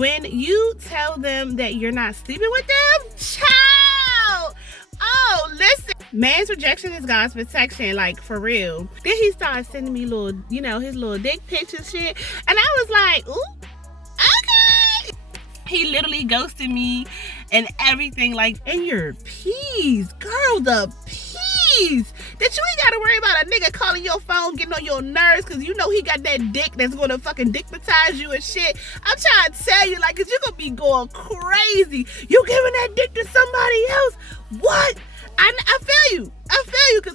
When you tell them that you're not sleeping with them, child. Oh, listen. Man's rejection is God's protection, like for real. Then he started sending me little, his little dick pics and shit. And I was like, ooh, okay. He literally ghosted me and everything, like, and your peas, girl, the peas. That you ain't gotta worry about a nigga calling your phone, getting on your nerves, cause you know he got that dick that's gonna fucking dickmatize you and shit. I'm trying to tell you, like, cause you're gonna be going crazy. You giving that dick to somebody else? What? I feel you. Cause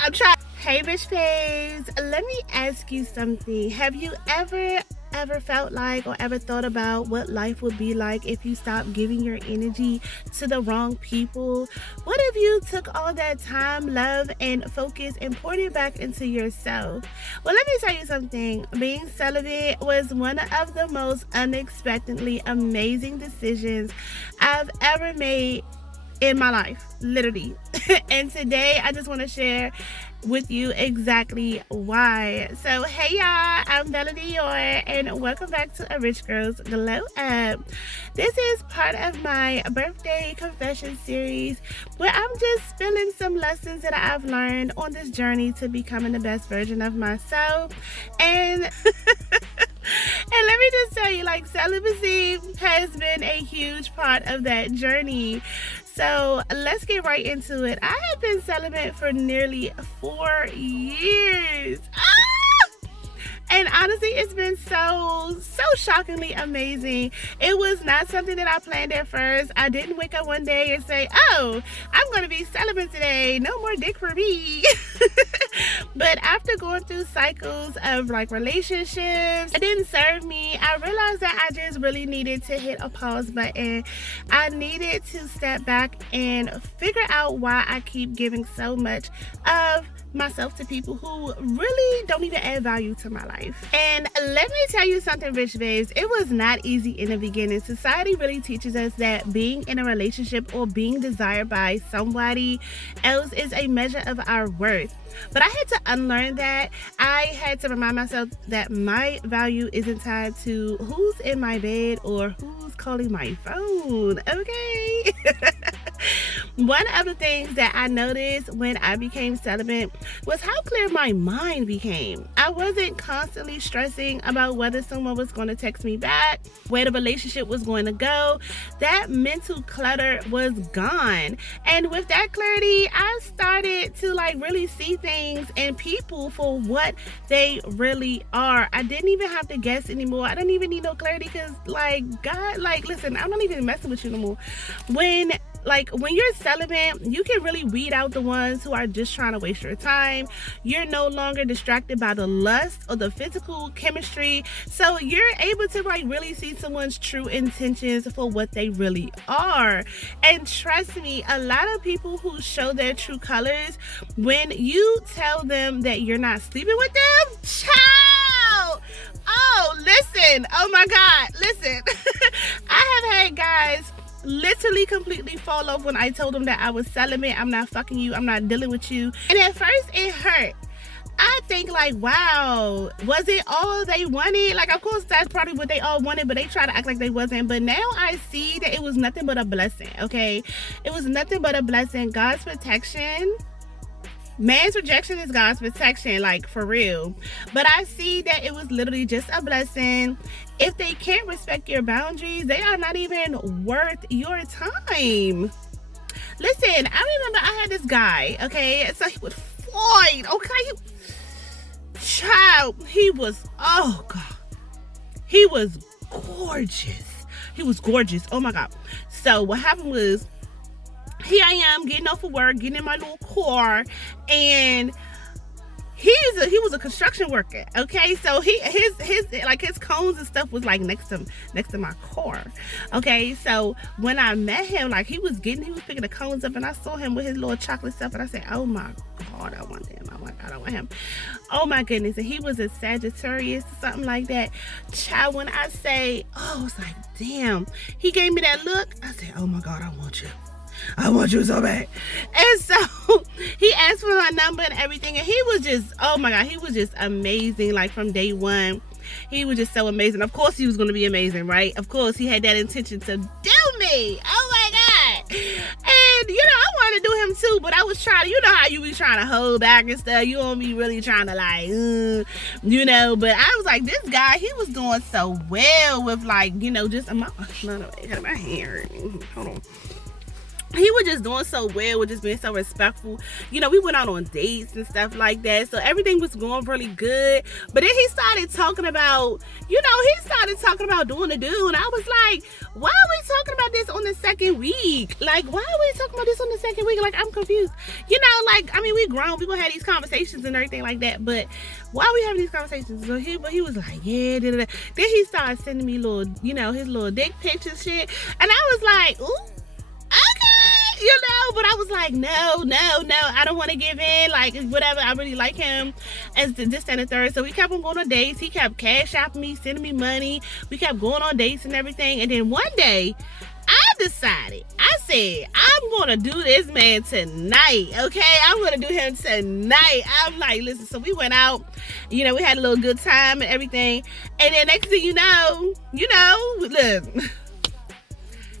I'm trying. Hey, Rych Babes, let me ask you something. Have you ever felt like or ever thought about what life would be like if you stopped giving your energy to the wrong people? What if you took all that time, love, and focus and poured it back into yourself? Well, let me tell you something. Being celibate was one of the most unexpectedly amazing decisions I've ever made in my life, literally. And today I just want to share with you exactly why. So hey y'all, I'm Melody Dior and welcome back to A Rich Girl's Glow Up. This is part of my birthday confession series where I'm just spilling some lessons that I've learned on this journey to becoming the best version of myself. And and let me just tell you, like, celibacy has been a huge part of that journey. So let's get right into it. I have been celibate for nearly 4 years. And honestly, it's been so shockingly amazing. It was not something that I planned at first. I didn't wake up one day and say, oh, I'm going to be celibate today. No more dick for me. But after going through cycles of like relationships, it didn't serve me. I realized that I just really needed to hit a pause button. I needed to step back and figure out why I keep giving so much of myself to people who really don't even add value to my life. And let me tell you something, Rych Babes, it was not easy in the beginning. Society really teaches us that being in a relationship or being desired by somebody else is a measure of our worth. But I had to unlearn that. I had to remind myself that my value isn't tied to who's in my bed or who's calling my phone, okay? One of the things that I noticed when I became celibate was how clear my mind became. I wasn't constantly stressing about whether someone was going to text me back, where the relationship was going to go. That mental clutter was gone. And with that clarity, I started to like really see things and people for what they really are. I didn't even have to guess anymore. I didn't even need no clarity because like God, like listen, I'm not even messing with you no more. When you're celibate, you can really weed out the ones who are just trying to waste your time. You're no longer distracted by the lust or the physical chemistry. So you're able to like really see someone's true intentions for what they really are. And trust me, a lot of people who show their true colors, when you tell them that you're not sleeping with them, child. Oh, listen. Oh my God. Listen. I have had guys literally completely fall off when I told them that I was celibate. I'm not fucking you. I'm not dealing with you. And at first it hurt. I think like, wow, was it all they wanted? Like, of course, that's probably what they all wanted, but they try to act like they wasn't. But now I see that it was nothing but a blessing, okay? It was nothing but a blessing. God's protection. Man's rejection is God's protection, like for real. But I see that it was literally just a blessing. If they can't respect your boundaries, they are not even worth your time. Listen, I remember I had this guy, okay? So he would fight, okay? Child, he was, oh God. He was gorgeous. He was gorgeous, oh my God. So what happened was, here I am getting off of work, getting in my little car, and he was a construction worker, okay? So his cones and stuff was like next to my car, okay? So when I met him, like he was picking the cones up, and I saw him with his little chocolate stuff, and I said, oh my God, I want him. Oh my God, I want him. Oh my goodness. And he was a Sagittarius or something like that. Child, when I say, oh, it's like, damn, he gave me that look. I said, oh my God, I want you. I want you so bad. And so he asked for my number and everything, and he was just, oh my God, he was just amazing, like from day one. He was just so amazing. Of course he was going to be amazing, right? Of course he had that intention to do me. Oh my God. And, I wanted to do him too, but I was trying to, how you be trying to hold back and stuff. You don't be really trying to like, but I was like, this guy, he was doing so well with like, just, my hair. Hold on. He was just doing so well with just being so respectful. We went out on dates and stuff like that. So everything was going really good. But then he started talking about, doing the do. And I was like, why are we talking about this on the second week? Like, why are we talking about this on the second week? Like, I'm confused. We grown. People had these conversations and everything like that. But why are we having these conversations? So he was like, yeah, da, da, da. Then he started sending me his little dick pictures shit. And I was like, ooh. But I was like, no, I don't want to give in, like, whatever, I really like him, as this and the third. So we kept on going on dates. He kept cash shopping me, sending me money. We kept going on dates and everything. And then one day, I said, I'm going to do this man tonight, okay? I'm going to do him tonight. I'm like, listen, so we went out, we had a little good time and everything. And then next thing look,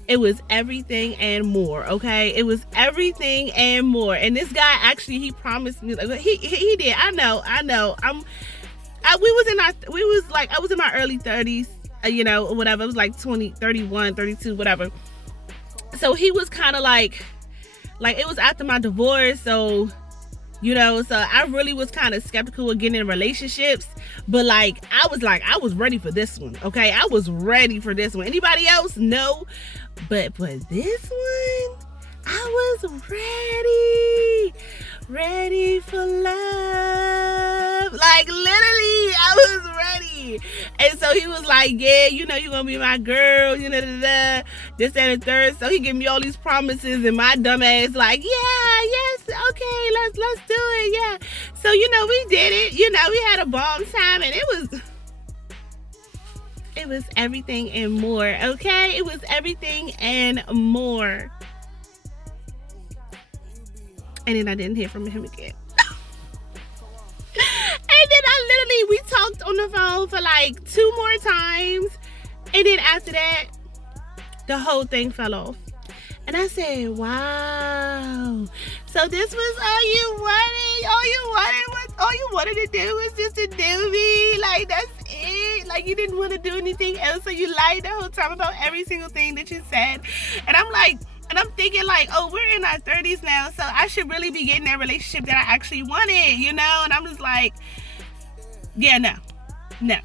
it was everything and more, okay? It was everything and more. And this guy actually, he promised me, like, he did. I know. I was in my early 30s, whatever. It was like 20, 31, 32, whatever. So he was kind of like it was after my divorce, so I really was kind of skeptical of getting in relationships, but I was ready for this one, okay? I was ready for this one. Anybody else? No. But for this one, I was ready for love. Like, literally, I was ready. And so he was like, yeah, you're gonna be my girl, this and the third. So he gave me all these promises, and my dumb ass like, yeah, yes, okay, let's do it, yeah. So, we did it. We had a bomb time, and it was everything and more, okay? It was everything and more. And then I didn't hear from him again. And then we talked on the phone for like 2 more times. And then after that, the whole thing fell off. And I said, wow. So this was all you wanted? All you wanted to do was just to do me? Like, that's it? Like, you didn't want to do anything else? So you lied the whole time about every single thing that you said? And I'm thinking like, oh, we're in our 30s now, so I should really be getting that relationship that I actually wanted, And I'm just like, yeah, no.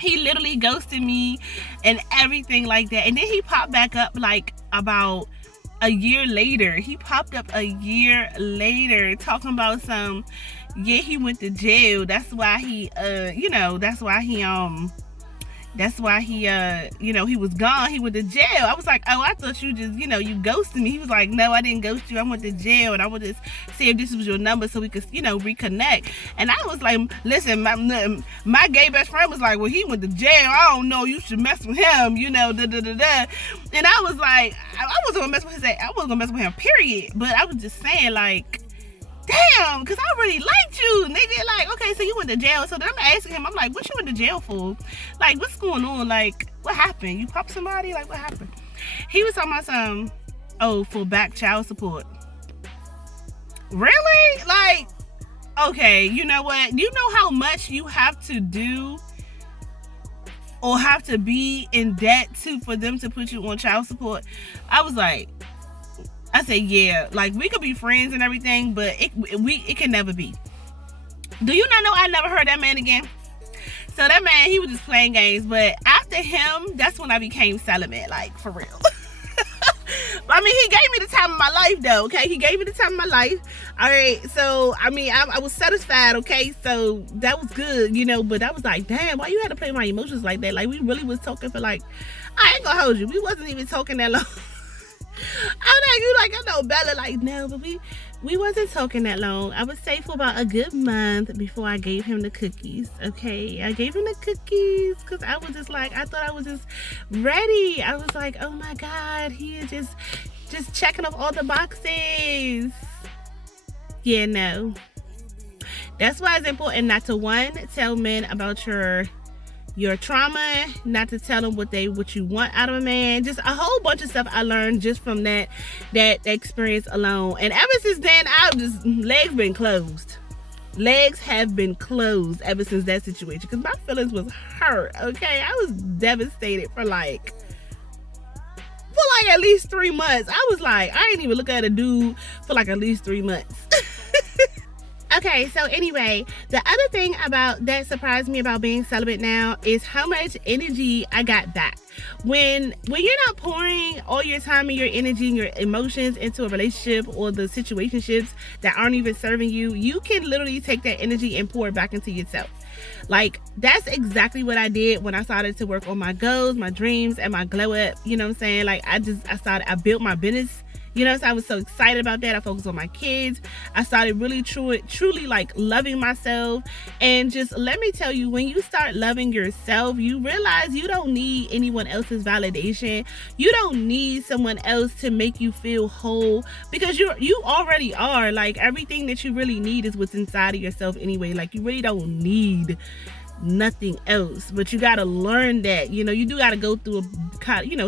He literally ghosted me and everything like that. And then he popped back up like about a year later. He popped up a year later talking about he went to jail. That's why he he was gone. He went to jail. I was like, oh, I thought you just, you ghosted me. He was like, no, I didn't ghost you. I went to jail, and I would just see if this was your number so we could, reconnect. And I was like, listen, my gay best friend was like, well, he went to jail. I don't know. You should mess with him, And I was like, I wasn't gonna mess with him, period. But I was just saying, like, damn, because I really liked you, nigga. Like, okay, so you went to jail. So then I'm asking him, I'm like, what you went to jail for? Like, what's going on? Like, what happened? You popped somebody? Like, what happened? He was talking about for back child support. Really? Like, okay, you know what? Do you know how much you have to do or have to be in debt for them to put you on child support? I said, yeah, like, we could be friends and everything, but it can never be. Do you not know I never heard that man again? So that man, he was just playing games. But after him, that's when I became celibate, like, for real. I mean, he gave me the time of my life, though, okay? He gave me the time of my life. All right, so, I mean, I was satisfied, okay? So that was good, but I was like, damn, why you had to play my emotions like that? Like, we really was talking for, like, I ain't gonna hold you. We wasn't even talking that long. I'm like, I know Bella, like, no, but we wasn't talking that long. I would say for about a good month before I gave him the cookies, okay? I gave him the cookies because I was just like, I thought I was just ready. I was like, oh my God, he is just checking off all the boxes. Yeah, no. That's why it's important not to, one, tell men about your trauma, not to tell them what you want out of a man. Just a whole bunch of stuff I learned just from that experience alone. And ever since then, legs been closed. Legs have been closed ever since that situation, because my feelings was hurt. Okay, I was devastated for like at least 3 months. I was like, I ain't even look at a dude for like at least 3 months. Okay, so anyway, the other thing about that surprised me about being celibate now is how much energy I got back. When you're not pouring all your time and your energy and your emotions into a relationship or the situationships that aren't even serving you, you can literally take that energy and pour it back into yourself. Like, that's exactly what I did when I started to work on my goals, my dreams, and my glow up. You know what I'm saying? Like, I built my business. You know, so I was so excited about that. I focused on my kids. I started really truly like loving myself. And just let me tell you, when you start loving yourself, you realize you don't need anyone else's validation. You don't need someone else to make you feel whole, because you already are. Like, everything that you really need is what's inside of yourself anyway. Like, you really don't need nothing else, but you got to learn that. You know, you do got to go through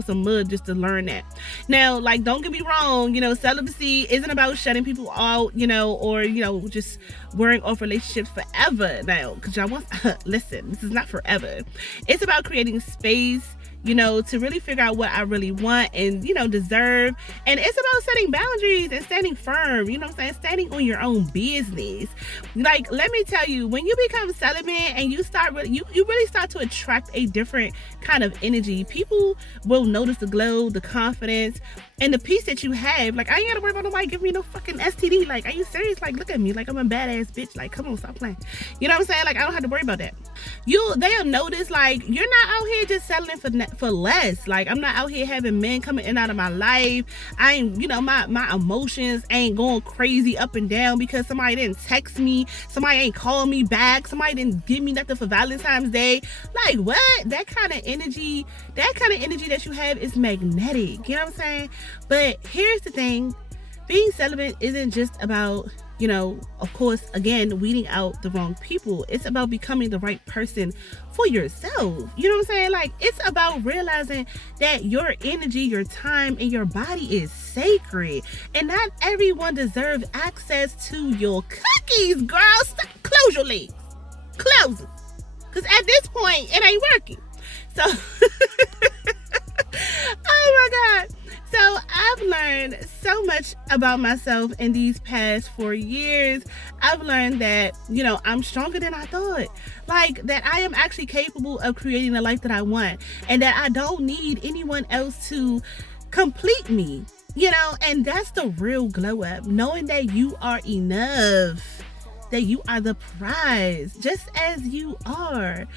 some mud just to learn that. Now, like, don't get me wrong, celibacy isn't about shutting people out, or just wearing off relationships forever. Now, because y'all want listen, this is not forever. It's about creating space, to really figure out what I really want and, deserve. And it's about setting boundaries and standing firm, standing on your own business. Like, let me tell you, when you become celibate and you really start to attract a different kind of energy. People will notice the glow, the confidence, and the peace that you have. Like, I ain't gotta worry about nobody giving me no fucking STD. Like, are you serious? Like, look at me. Like, I'm a badass bitch. Like, come on, stop playing. You know what I'm saying? Like, I don't have to worry about that. They'll notice, like, you're not out here just settling for less. Like, I'm not out here having men coming in and out of my life. I ain't, my emotions ain't going crazy up and down because somebody didn't text me, somebody ain't call me back, somebody didn't give me nothing for Valentine's Day. Like, what? That kind of energy that you have is magnetic. You know what I'm saying? But here's the thing. Being celibate isn't just about, of course, again, weeding out the wrong people. It's about becoming the right person for yourself. You know what I'm saying? Like, it's about realizing that your energy, your time, and your body is sacred. And not everyone deserves access to your cookies, girl. Close your legs. Close them. Because at this point, it ain't working. So, oh my God. So I've learned so much about myself in these past 4 years. I've learned that, I'm stronger than I thought. Like, that I am actually capable of creating the life that I want, and that I don't need anyone else to complete me, and that's the real glow up. Knowing that you are enough, that you are the prize, just as you are.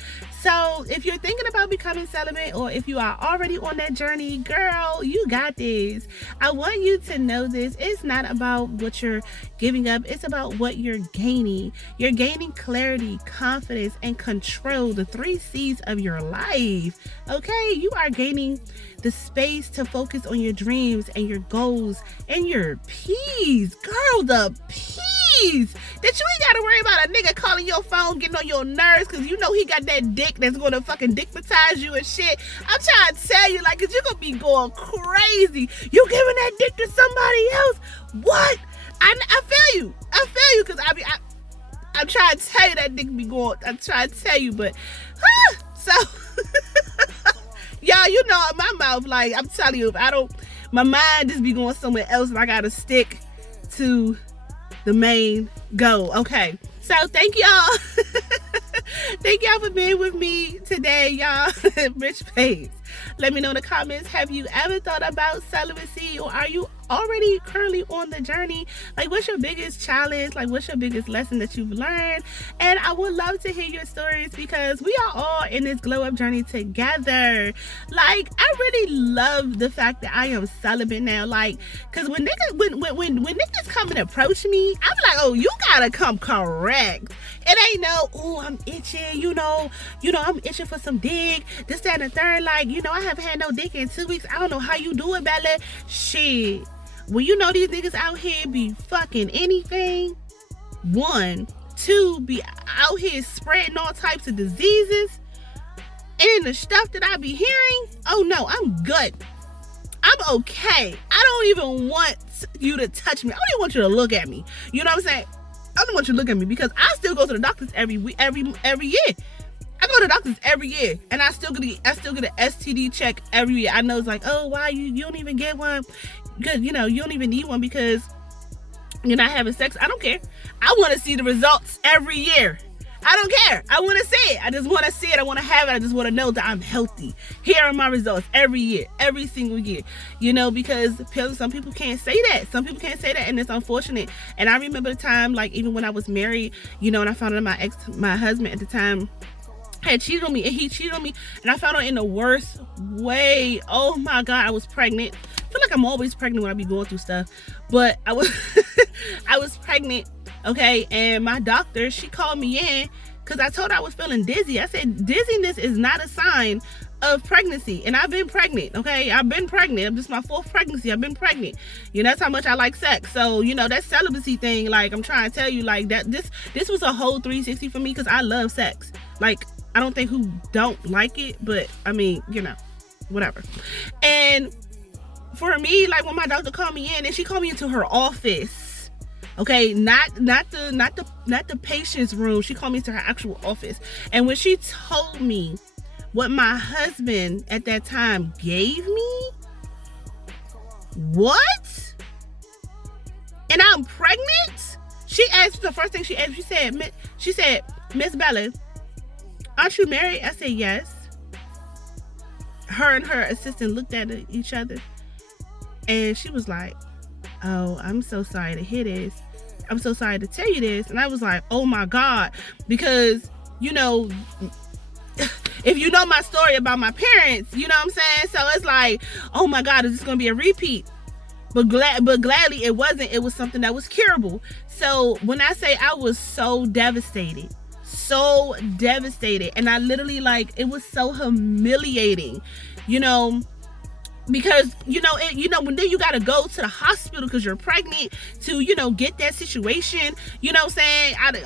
So if you're thinking about becoming celibate, or if you are already on that journey, girl, you got this. I want you to know this. It's not about what you're giving up. It's about what you're gaining. You're gaining clarity, confidence, and control, the 3 C's of your life. Okay? You are gaining the space to focus on your dreams and your goals and your peace. Girl, the peace. That you ain't gotta worry about a nigga calling your phone, getting on your nerves, because he got that dick that's gonna fucking dickmatize you and shit. I'm trying to tell you, like, because you're gonna be going crazy. You giving that dick to somebody else? What? I feel you, because I'm trying to tell you that dick be going. I'm trying to tell you, but so y'all, in my mouth, like, I'm telling you, my mind just be going somewhere else, and I gotta stick to the main goal. Okay, so thank y'all. Thank y'all for being with me today, y'all. Rych Babes. Let me know in the comments, have you ever thought about celibacy, or are you already currently on the journey? Like, what's your biggest challenge? Like, what's your biggest lesson that you've learned? And I would love to hear your stories, because we are all in this glow up journey together. Like, I really love the fact that I am celibate now. Like, because when niggas come and approach me, I'm like, oh, you gotta come correct. It ain't no, oh, I'm itching, I'm itching for some dick, this, that, and the third. Like, I haven't had no dick in 2 weeks. I don't know how you do it, Bella. Shit. Well, these niggas out here be fucking anything. 1, to be out here spreading all types of diseases and the stuff that I be hearing, oh no, I'm good. I'm okay. I don't even want you to touch me. I don't even want you to look at me. You know what I'm saying? I don't want you to look at me because I still go to the doctors every year. I go to the doctors every year, and I still get an STD check every year. I know it's like, oh, why you don't even get one? Because you don't even need one because you're not having sex. I don't care. I want to see the results every year. I don't care. I want to see it. I just want to see it. I want to have it. I just want to know that I'm healthy. Here are my results every year, every single year. Because some people can't say that. Some people can't say that, and it's unfortunate. And I remember the time, like even when I was married, and I found out my husband at the time had cheated on me, and he cheated on me, and I found out in the worst way. Oh my God, I was pregnant. I feel like I'm always pregnant when I be going through stuff, but I was I was pregnant. Okay, and my doctor, she called me in because I told her I was feeling dizzy. I said, dizziness is not a sign of pregnancy. And I've been pregnant, okay? I've been pregnant. This is my 4th pregnancy. I've been pregnant. That's how much I like sex. So, that celibacy thing, like, I'm trying to tell you, like, that this was a whole 360 for me because I love sex. Like, I don't think who don't like it, but, I mean, whatever. And for me, like, when my doctor called me in, and she called me into her office, okay, not the patient's room. She called me to her actual office. And when she told me what my husband at that time gave me, what? And I'm pregnant? She asked, the first thing she asked, she said, Miss Bella, aren't you married? I said, yes. Her and her assistant looked at each other, and she was like, oh, I'm so sorry to hear this. I'm so sorry to tell you this. And I was like, oh my God, because if you know my story about my parents, you know what I'm saying? So it's like, oh my God, is this gonna be a repeat? But gladly it wasn't. It was something that was curable. So when I say I was so devastated, and I literally, like, it was so humiliating, because when then you gotta go to the hospital because you're pregnant to get that situation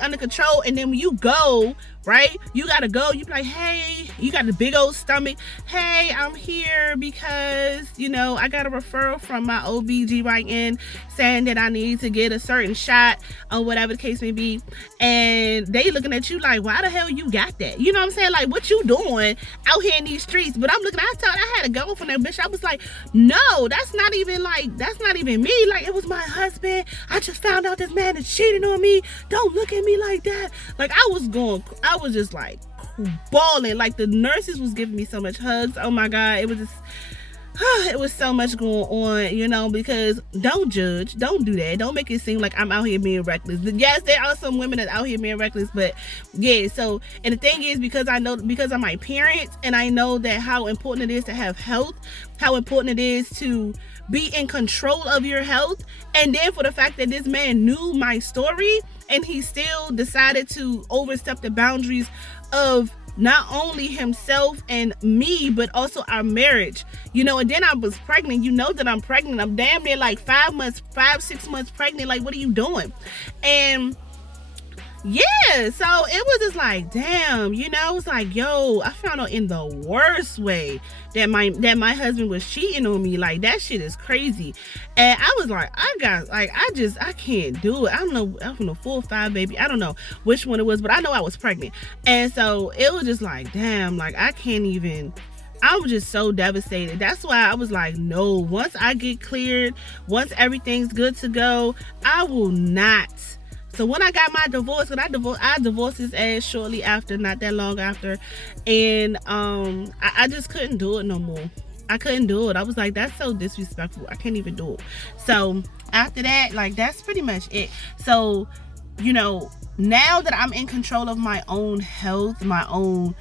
under control. And then when you go, right, you gotta go, you be like, hey, you got the big old stomach, hey, I'm here because I got a referral from my OBGYN saying that I need to get a certain shot or whatever the case may be. And they looking at you like, why the hell you got that? You know what I'm saying? Like, what you doing out here in these streets? But I'm looking, I had to go from that bitch. I was like, no, that's not even me. Like, it was my husband. I just found out this man is cheating on me. Don't look at me like that. Like, I was just like bawling. Like, the nurses was giving me so much hugs. Oh my God, it was just it was so much going on, because don't judge, don't do that, don't make it seem like I'm out here being reckless. Yes, there are some women that out here being reckless, but yeah. So, and the thing is, because of my parents, and I know that how important it is to have health, how important it is to be in control of your health. And then for the fact that this man knew my story and he still decided to overstep the boundaries of not only himself and me, but also our marriage, and then I was pregnant. That I'm pregnant. I'm damn near like 6 months pregnant. Like, what are you doing? And yeah, so it was just like, damn, it's like, yo, I found out in the worst way that my husband was cheating on me. Like, that shit is crazy. And I was like, I can't do it. I don't know 4 or 5, baby. I don't know which one it was, but I know I was pregnant. And so it was just like, damn, like, I was just so devastated. That's why I was like, no, once I get cleared, once everything's good to go, I will not. So when I got my divorce, I divorced his ass shortly after, not that long after. And I just couldn't do it no more. I couldn't do it. I was like, that's so disrespectful. I can't even do it. So after that, like, that's pretty much it. So, now that I'm in control of my own health, my own,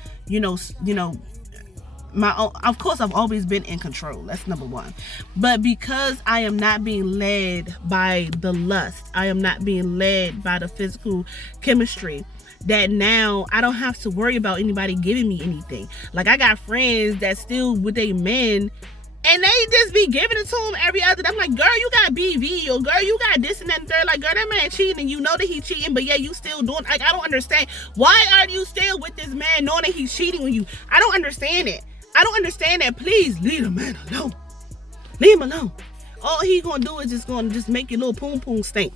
of course, I've always been in control. That's number one. But because I am not being led by the lust, I am not being led by the physical chemistry, that now I don't have to worry about anybody giving me anything. Like, I got friends that still with their men And they just be giving it to him every other day. I'm like, girl, you got BV, or girl, you got this and that and third. Like, girl, that man cheating, and you know that he cheating, but yeah, you still doing. Like, I don't understand. Why are you still with this man knowing that he's cheating on you? I don't understand it. I don't understand that. Please leave the man alone. Leave him alone. All he gonna do is just make your little poom poom stink.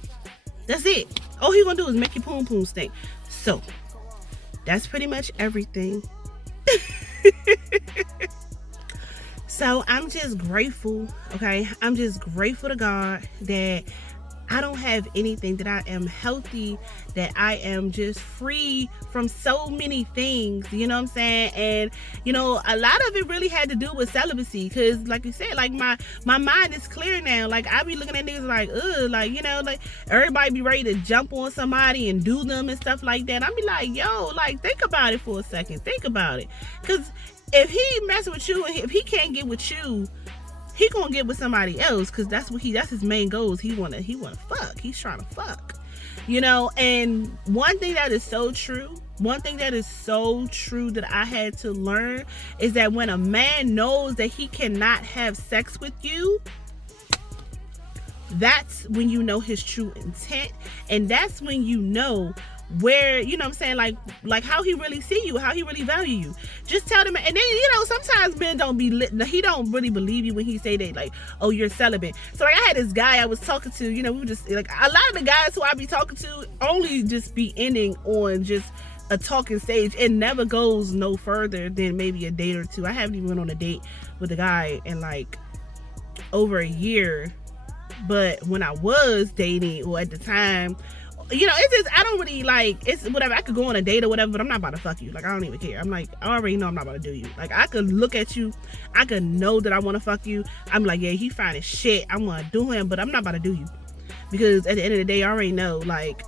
That's it. All he gonna do is make your poom poom stink. So that's pretty much everything. So I'm just grateful, okay? I'm just grateful to God that I don't have anything, that I am healthy, that I am just free from so many things, you know what I'm saying? And, you know, a lot of it really had to do with celibacy, because like you said, like my mind is clear now. Like, I be looking at niggas like, ugh, like, you know, like everybody be ready to jump on somebody and do them and stuff like that. I be like, yo, like, think about it for a second. Think about it. Because if he messing with you, and if he can't get with you, he gonna get with somebody else, because that's his main goals. He wanna fuck. He's trying to fuck, you know. And one thing that is so true that I had to learn is that when a man knows that he cannot have sex with you, that's when you know his true intent, and that's when you know where, you know what I'm saying, like how he really see you, how he really value you. Just tell them. And then, you know, sometimes men don't be lit. He don't really believe you when he say that, like, oh, you're celibate. So like, I had this guy I was talking to, you know, we were just like, a lot of the guys who I be talking to only just be ending on just a talking stage. It never goes no further than maybe a date or two. I haven't even went on a date with a guy in like over a year, but when I was dating, or at the time, you know, it's just, I don't really like, it's whatever. I could go on a date or whatever, but I'm not about to fuck you. Like, I don't even care. I'm like, I already know I'm not about to do you. Like, I could look at you, I could know that I want to fuck you. I'm like, yeah, he fine as shit, I'm gonna do him, but I'm not about to do you, because at the end of the day, I already know, like,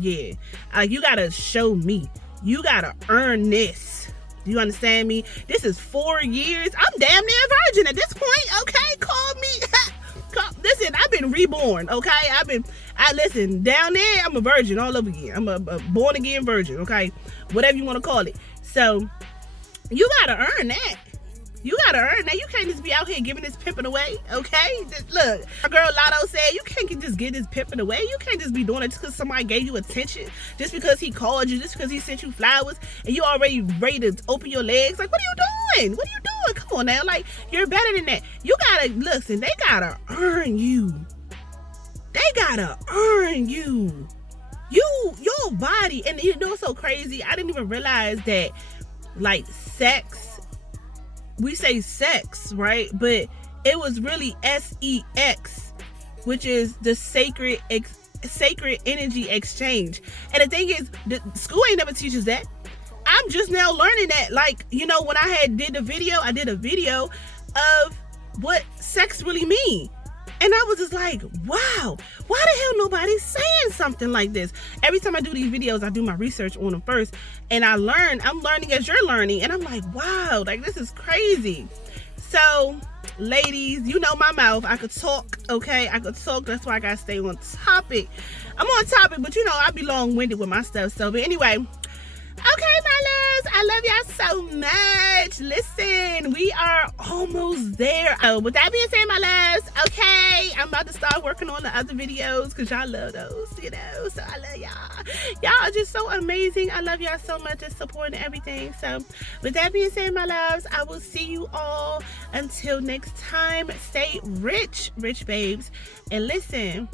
yeah, like, you gotta show me, you gotta earn this. Do you understand me? This is 4 years. I'm damn near virgin at this point. Okay, call me. Listen, I've been reborn, okay? Listen, down there, I'm a virgin all over again. I'm a born again virgin, okay? Whatever you want to call it. So, you gotta earn that. You gotta earn that. You can't just be out here giving this pimping away, okay? Just, look, our girl Lotto said, you can't just get this pimping away. You can't just be doing it just because somebody gave you attention, just because he called you, just because he sent you flowers, and you already ready to open your legs. Like, what are you doing? What are you doing? Come on now. Like, you're better than that. You gotta, listen, they gotta earn you. They gotta earn you. Your body. And you know what's so crazy? I didn't even realize that, like, sex, we say sex, right? But it was really sex, which is the sacred energy exchange. And the thing is, the school ain't never teaches that. I'm just now learning that. Like, you know, when I did a video of what sex really mean. And I was just like, wow, why the hell nobody's saying something like this? Every time I do these videos, I do my research on them first, and I'm learning as you're learning, and I'm like, wow, like, this is crazy. So, ladies, you know my mouth, I could talk, okay? I could talk, that's why I gotta stay on topic. I'm on topic, but you know, I be long-winded with my stuff, so, but anyway, okay, my loves, I love y'all so much. Listen, we are almost there. Oh, with that being said, my loves, okay, I'm about to start working on the other videos, because y'all love those, you know, so I love y'all. Y'all are just so amazing. I love y'all so much, and supporting everything. So with that being said, my loves, I will see you all until next time. Stay rich babes, and listen,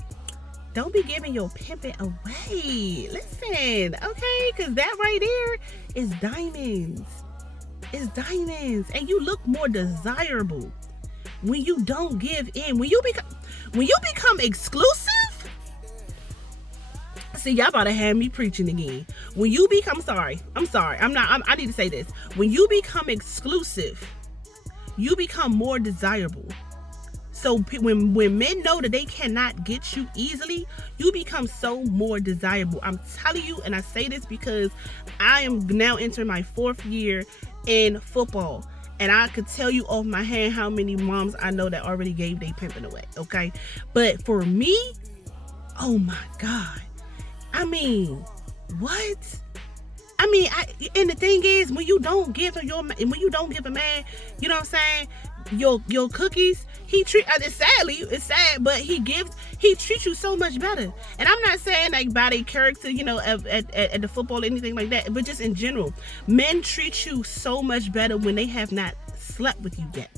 don't be giving your pimping away. Listen, okay? Because that right there is diamonds. It's diamonds. And you look more desirable when you don't give in. When you become exclusive. See, y'all about to have me preaching again. When you become, I need to say this. When you become exclusive, you become more desirable. So when men know that they cannot get you easily, you become so more desirable. I'm telling you, and I say this because I am now entering my 4th year in football. And I could tell you off my hand how many moms I know that already gave their pimping away, okay? But for me, oh my God. I mean, what? I mean, and the thing is, when you don't give a man, you know what I'm saying? your cookies. He treat sadly, it's sad, but he treats you so much better. And I'm not saying like by their character, at the football or anything like that, but just in general, men treat you so much better when they have not slept with you yet.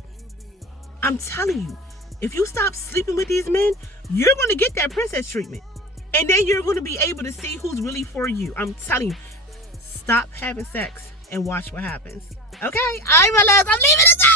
I'm telling you, if you stop sleeping with these men, you're going to get that princess treatment. And then you're going to be able to see who's really for you. I'm telling you, stop having sex and watch what happens. Okay? All right, my loves, I'm leaving it up.